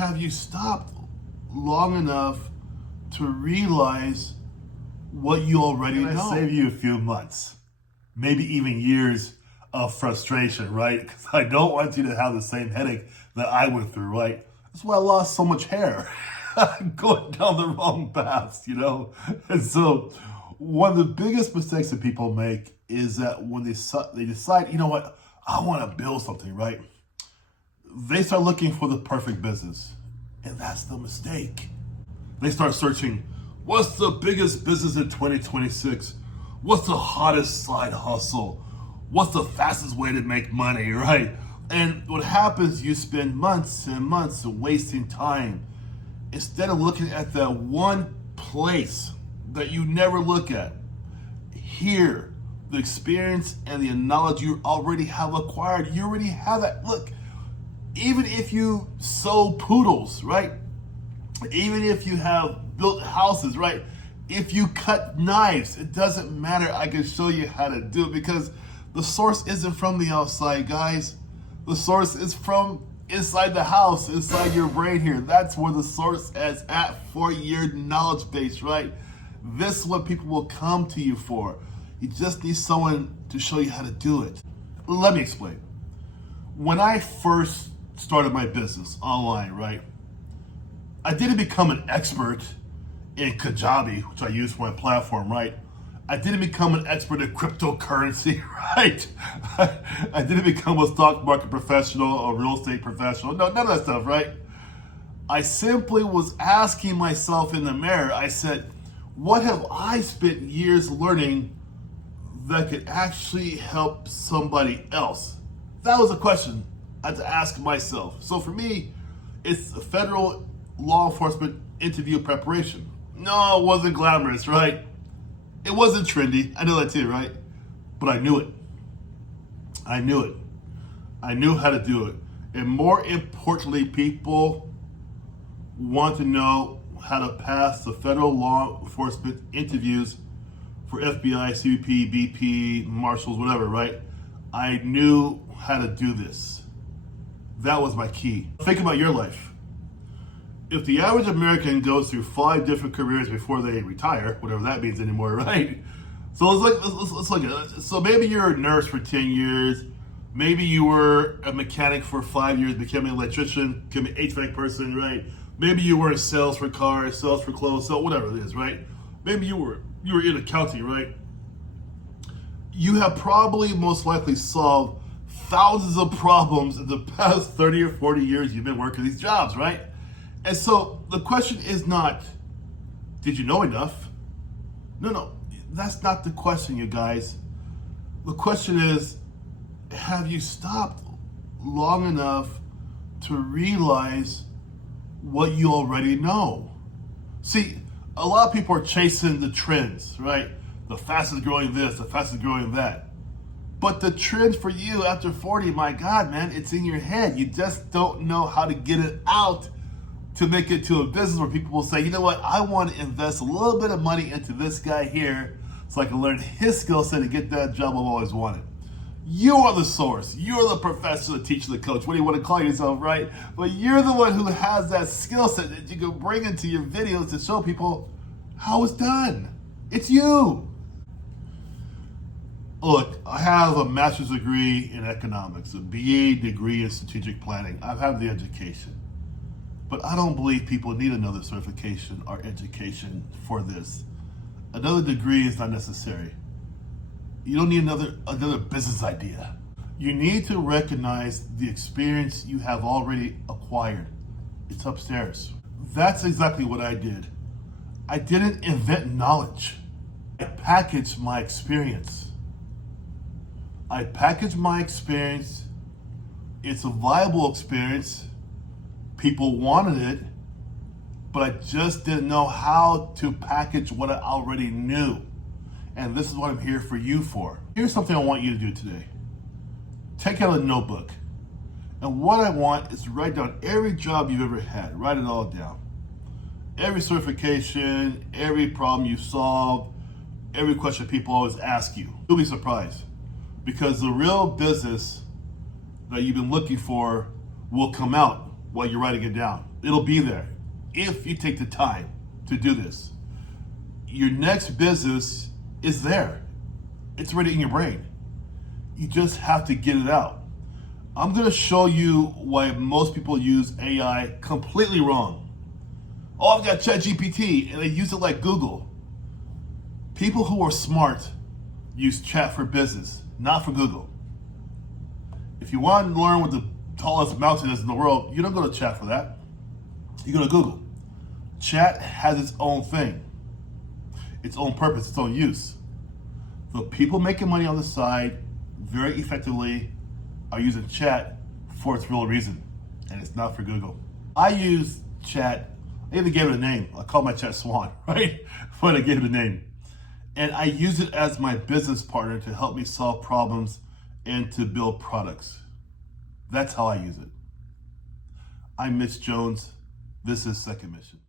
have you stopped long enough to realize what you already know? Save you a few months, maybe even years of frustration, right? Because I don't want you to have the same headache that I went through, right? That's why I lost so much hair. Going down the wrong paths, you know? And so one of the biggest mistakes that people make is that when they decide, you know what, I want to build something, right? They start looking for the perfect business. And that's the mistake. They start searching, what's the biggest business in 2026? What's the hottest side hustle? What's the fastest way to make money, right? And what happens, you spend months and months wasting time instead of looking at that one place that you never look at. Here, the experience and the knowledge you already have acquired. You already have that. Look, even if you sew poodles, right? Even if you have built houses, right? If you cut knives, it doesn't matter. I can show you how to do it because the source isn't from the outside, guys. The source is from inside the house, inside your brain here. That's where the source is at for your knowledge base, right? This is what people will come to you for. You just need someone to show you how to do it. Let me explain. When I first started my business online, right? I didn't become an expert in Kajabi, which I use for my platform, right? I didn't become an expert in cryptocurrency, right? I didn't become a stock market professional or real estate professional. No, none of that stuff, right? I simply was asking myself in the mirror, I said, what have I spent years learning that could actually help somebody else? That was a question I had to ask myself. So for me, it's a federal law enforcement interview preparation. No, it wasn't glamorous, right? It wasn't trendy. I know that too, right? But I knew it. I knew it. I knew how to do it. And more importantly, people want to know how to pass the federal law enforcement interviews for FBI, CBP, BP, marshals, whatever, right? I knew how to do this. That was my key. Think about your life. If the average American goes through 5 different careers before they retire, whatever that means anymore, right? So let's look at it. So maybe you're a nurse for 10 years. Maybe you were a mechanic for 5 years, became an electrician, became an HVAC person, right? Maybe you were in sales for cars, sales for clothes, so whatever it is, right? Maybe you were in accounting, right? You have probably most likely solved thousands of problems in the past 30 or 40 years you've been working these jobs, right? And so the question is not, did you know enough? No, that's not the question, you guys. The question is, have you stopped long enough to realize what you already know? See, a lot of people are chasing the trends, right? The fastest growing this, the fastest growing that. But the trend for you after 40, my God, man, it's in your head. You just don't know how to get it out to make it to a business where people will say, you know what, I want to invest a little bit of money into this guy here so I can learn his skill set and get that job I've always wanted. You are the source. You're the professor, the teacher, the coach. What do you want to call yourself, right? But you're the one who has that skill set that you can bring into your videos to show people how it's done. It's you. Look, I have a master's degree in economics, a BA degree in strategic planning. I have the education. But I don't believe people need another certification or education for this. Another degree is not necessary. You don't need another business idea. You need to recognize the experience you have already acquired. It's upstairs. That's exactly what I did. I didn't invent knowledge. I packaged my experience. It's a viable experience. People wanted it, but I just didn't know how to package what I already knew. And this is what I'm here for you for. Here's something I want you to do today. Take out a notebook. And what I want is to write down every job you've ever had. Write it all down. Every certification, every problem you solved, every question people always ask you. You'll be surprised. Because the real business that you've been looking for will come out while you're writing it down. It'll be there if you take the time to do this. Your next business is there. It's already in your brain. You just have to get it out. I'm going to show you why most people use AI completely wrong. Oh, I've got ChatGPT and they use it like Google. People who are smart use chat for business, not for Google. If you want to learn what the tallest mountain is in the world, you don't go to chat for that. You go to Google. Chat has its own thing, its own purpose, its own use. The people making money on the side very effectively are using chat for its real reason, and it's not for Google. I use chat, I even gave it a name. I call my chat Swan, right? But I gave it a name. And I use it as my business partner to help me solve problems and to build products. That's how I use it. I'm Mitch Jones. This is Second Mission.